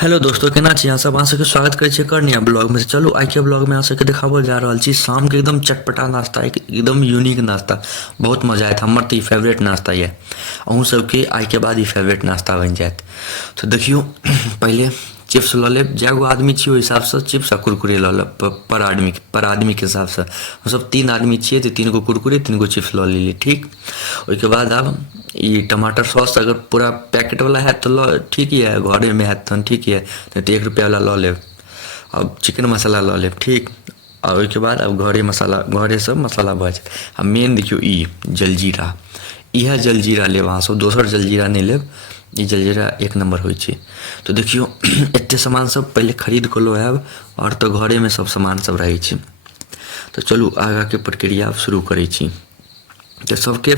Hello दोस्तों, केना छी अहाँ सब? अहाँ सबके स्वागत करै छी कर नया ब्लॉग में। चलू आइ के ब्लॉग में अहाँ सबके देखाबल जा रहल छी शाम के एकदम चटपटा नाश्ता, एकदम यूनिक नाश्ता। बहुत मजा आयत। हमर तऽ ई फेवरेट नाश्ता ये, अहूँ सबके आइ के बाद ई फेवरेट नाश्ता बनि जायत। तो देखियो पहले चिप्स लऽ लेब। जै गो आदमी छी ओहि हिसाबसँ चिप्स आ कुरकुरे लऽ लेब पर आदमीके हिसाबसँ। हमसब 3 आदमी छियै तऽ 3 गो कुरकुरे 3 गो चिप्स लऽ लेलियै। ठीक, ओहिके बाद आब ई टमाटर सॉस अगर पूरा पैकेटवला हैत तऽ ठीक यऽ, घरेमे हैत तहन ठीक यऽ, नहीं तऽ 1 रुपैआवला लऽ लेब। अब चिकन मसाला लऽ लेब। ठीक, आ ओहिके बाद अब घरेसँ मसाला भऽ जायत। आ मेन देखियौ ई जलजीरा, इएह जलजीरा लेब अहाँ सब, दोसर जलजीरा नहि लेब। ई जलजीरा एक नम्बर होइ छै। तऽ देखियौ एतेक सामान सब पहिले खरीद कऽ लऽ आयब, आओर तऽ घरेमे सब सामान सब रहै छै। तऽ चलू आगाँके प्रक्रिया आब शुरू करै छी। तऽ सबके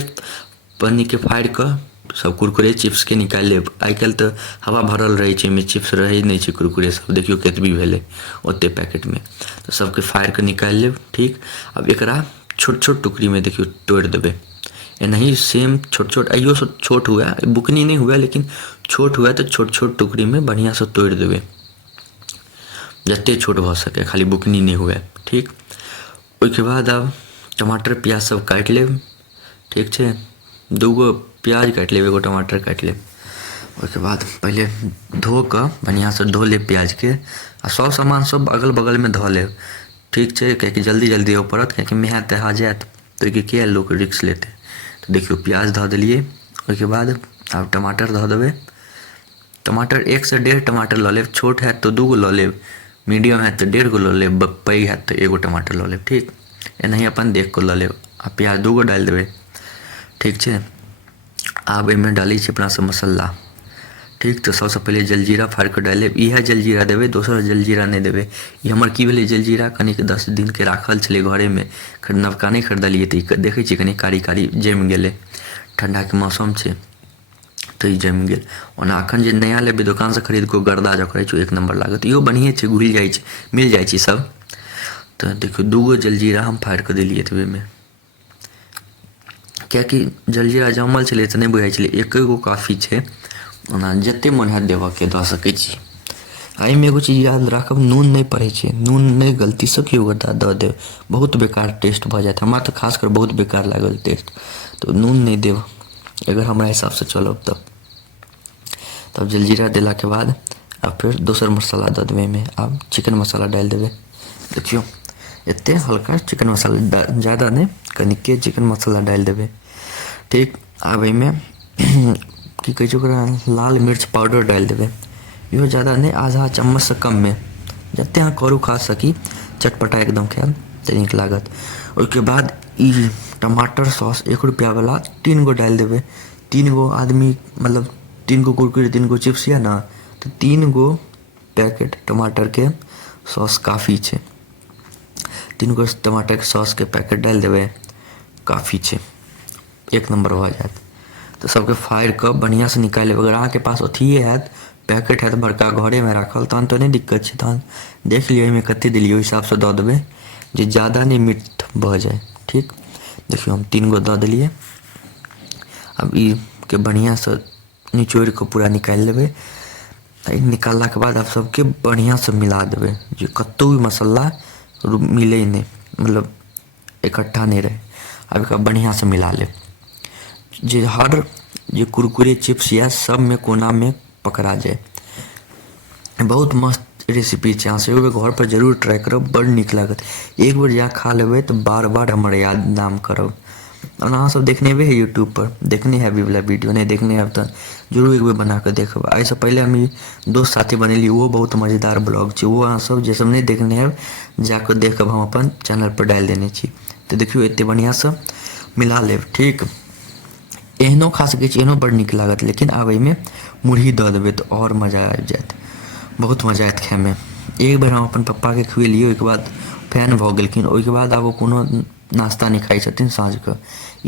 पन्नीके फाड़ि कऽ सब कुरकुरे चिप्सके निकालि लेब। आइ काल्हि तऽ हवा भरल रहै छै, एहिमे चिप्स रहै नहि छै कुरकुरे सब। देखियौ कतबी भेलै ओतेक पैकेटमे, तऽ सबके फाड़ि कऽ निकालि लेब। ठीक, आब एकरा छोट छोट टुकड़ीमे देखियौ तोड़ि देबै। एनाही सेम छोट छोट, अइयोसँ छोट हुए, बुकनी नहीं हुए लेकिन छोट हुए तऽ छोट छोट टुकड़ीमे बढ़िआँसँ तोड़ि देबै, जतेक छोट भऽ सकै, खाली बुकनी नहीं हुए। ठीक, ओहिके बाद आब टमाटर प्याज सब काटि लेब। ठीक छै, 2 गो प्याज काटि लेब, 1 गो टमाटर काटि लेब। ओहिके बाद पहिले धो कऽ बढ़िआँसँ धो लेब प्याजके, आ सब सामान सब अगल बगलमे धऽ लेब। ठीक छै, किएकि जल्दी जल्दी देबऽ पड़त, किएकि मेहा तेहा जायत तऽ ओहिके किएक लोक रिस्क लेतै। तऽ देखियौ प्याज धऽ देलिए। ओहिके बाद आब टमाटर धऽ देबै। टमाटर 1 से 1.5 टमाटर लऽ लेब। छोट हैत तऽ 2 गो लऽ लेब, मीडियम हैत तऽ 1.5 गो लऽ लेब, पैघ हैत तऽ 1 गो टमाटर लऽ लेब। ठीक, एनाही अपन देख कऽ लऽ लेब। आ प्याज 2 गो डालि देबै। ठीक छै, आब एहिमे डालै छी अपना सब मसल्ला। ठीक, तऽ सबसँ पहिले जलजीरा फाड़ि कऽ डालि लेब। इएह जलजीरा देबै, दोसर जलजीरा नहि देबै। ई हमर की भेलै, जलजीरा कनिक 10 दिनके राखल छलै घरेमे, नवका नहि खरीदलिए तऽ ई देखै छियै कनि कारी कारी जमि गेलै। ठण्डाके मौसम छै तऽ ई जमि गेल। ओना एखन जे नया लेबै दोकानसँ खरीद कऽ, गर्दा जकाँ रहै छै, 1 नम्बर लागत। इहो बढ़िएँ छै, घुलि जाइ छै, मिल जाइ छै सब। तऽ देखियौ 2 गो जलजीरा हम फाड़ि कऽ देलिए एतबेमे, किएकि जलजीरा जमल छलै तऽ नहि बुझाइ छलै। 1 गो काफ़ी छै, ओना जतेक मोन हैत देबऽके दऽ सकै छी। आ एहिमे एगो चीज याद राखब, नून नहि पड़ै छै। नून नहि गलतीसँ केओ गोटा दऽ देब, बहुत बेकार टेस्ट भऽ जायत। हमरा तऽ खासकर बहुत बेकार लागल टेस्ट, तऽ नून नहि देब अगर हमरा हिसाबसँ चलब तऽ। तब जलजीरा देलाके बाद आब फेर दोसर मसाला दऽ देबै एहिमे। आब चिकन मसाला डालि देबै। देखियौ एतेक हल्का चिकन मसाला, ज़्यादा नहीं, कनिके चिकन मसाला डालि देबै। ठीक, आब एहिमे की कहै छै ओकरा, लाल मिर्च पाउडर डालि देबै। इहो ज़्यादा नहीं, आधा चम्मचसँ कममे, जतेक अहाँ करू खा सकी, चटपटा एकदम खायब तऽ नीक लागत। ओहिके बाद ई टमाटर सॉस 1 रुपैआवला 3 गो डालि देबै। 3 गो आदमी मतलब 3 गो कुरकुरे 3 गो चिप्स यऽ ने, तऽ 3 गो पैकेट टमाटरके सॉस काफ़ी छै। 3 गो टमाटरके सॉसके पैकेट डालि देबै, काफ़ी छै, 1 नम्बर भऽ जायत। तऽ सबके फाड़ि कऽ बढ़िआँसँ निकालि लेब। अगर अहाँके पास अथिए हैत, पैकेट हैत बड़का घरेमे राखल, तहन तऽ नहि दिक्कत छै। तहन देख लिअ एहिमे कतेक देलिए, ओहि हिसाबसँ दऽ देबै, जे ज़्यादा नहीं मीठ भऽ जाए। ठीक, देखियौ हम 3 गो दऽ देलिए। अब ई के बढ़िआँसँ निचोड़ि कऽ पूरा निकालि लेबै। आ निकाललाके बाद आब सबके बढ़िआँसँ मिला देबै, जे कतहु भी मसल्ला मिलै नहीं, मतलब इकट्ठा नहीं रहे। आब एकरा बढ़िआँसँ मिला लेब, जे हर जे कुरकुरे चिप्स या सबमे कोनामे पकड़ा जाए। बहुत मस्त रेसिपी छै, अहाँ सब घरपर जरूर ट्राई करब, बड़ नीक लागत। एक बेर जहाँ खा लेबै तऽ बार बार हमर याद नाम करब। और अहाँ सब देखने हेबै यूट्यूबपर, देखने हैब ई वाला वीडियो, नहीं देखने हैब तऽ जरूर एक बेर बना कऽ देखब। एहिसँ पहिले हम ई दोस्त साथे बनेलिए, ओहो बहुत मजेदार ब्लॉग छै। ओ अहाँ सब जे सब नहीं देखने हैब जाकऽ देखब, हम अपन चैनलपर डालि देने छी। तऽ देखियौ एतेक बढ़िआँसँ मिला लेब। ठीक, एहनो खा सकै छी, एहनो बड़ नीक लागत, लेकिन आब एहिमे मुरही दऽ देबै तऽ आओर मजा आबि जायत, बहुत मजा आयत खायमे। एक बेर हम अपन पप्पाके खुएलिए, ओहिके बाद फैन भऽ गेलखिन। ओहिके बाद आब ओ कोनो नाश्ता नहीं खाइ छथिन साँझके,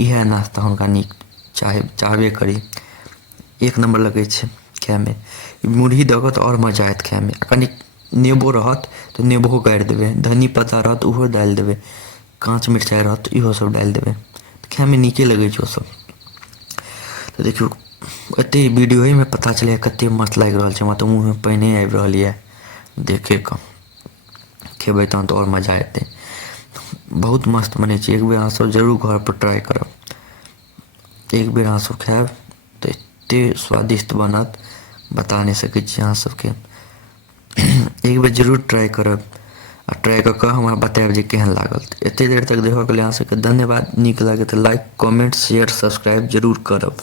इएह नाश्ता हुनका नीक चाहबे करी, 1 नम्बर लगै छै खायमे। मुरही दऽ कऽ तऽ आओर मजा आयत खायमे। कनि नेबो रहत तऽ नेबोहो गाड़ि देबै, धनी पत्ता रहत ओहो डालि देबै, काँच मिरचाइ रहत इहो सब डालि देबै, तऽ खायमे नीके लगै छै ओसब। तऽ देखियौ एते वीडियो में पता चले कते मस्त लाग रहा है। तो मुँह में पानी आबि रहल है देखे के। खेबै तहन तो और मजा एते। बहुत मस्त बने छै। एक बेर अहाँ सब जरूर घर पर ट्राई करब। एक बेर अहाँ सब खाएब तो एते स्वादिष्ट बनत बता नहीं सकै छी अहाँ सबके। एक बेर जरूर ट्राई करब आ ट्राई कऽ कऽ हमरा बताएब जे केहन लागल। एते देर तक देखऽ के लिए अहाँ सबके धन्यवाद। नीक लागे तो लाइक कमेंट शेयर सब्सक्राइब जरूर करब।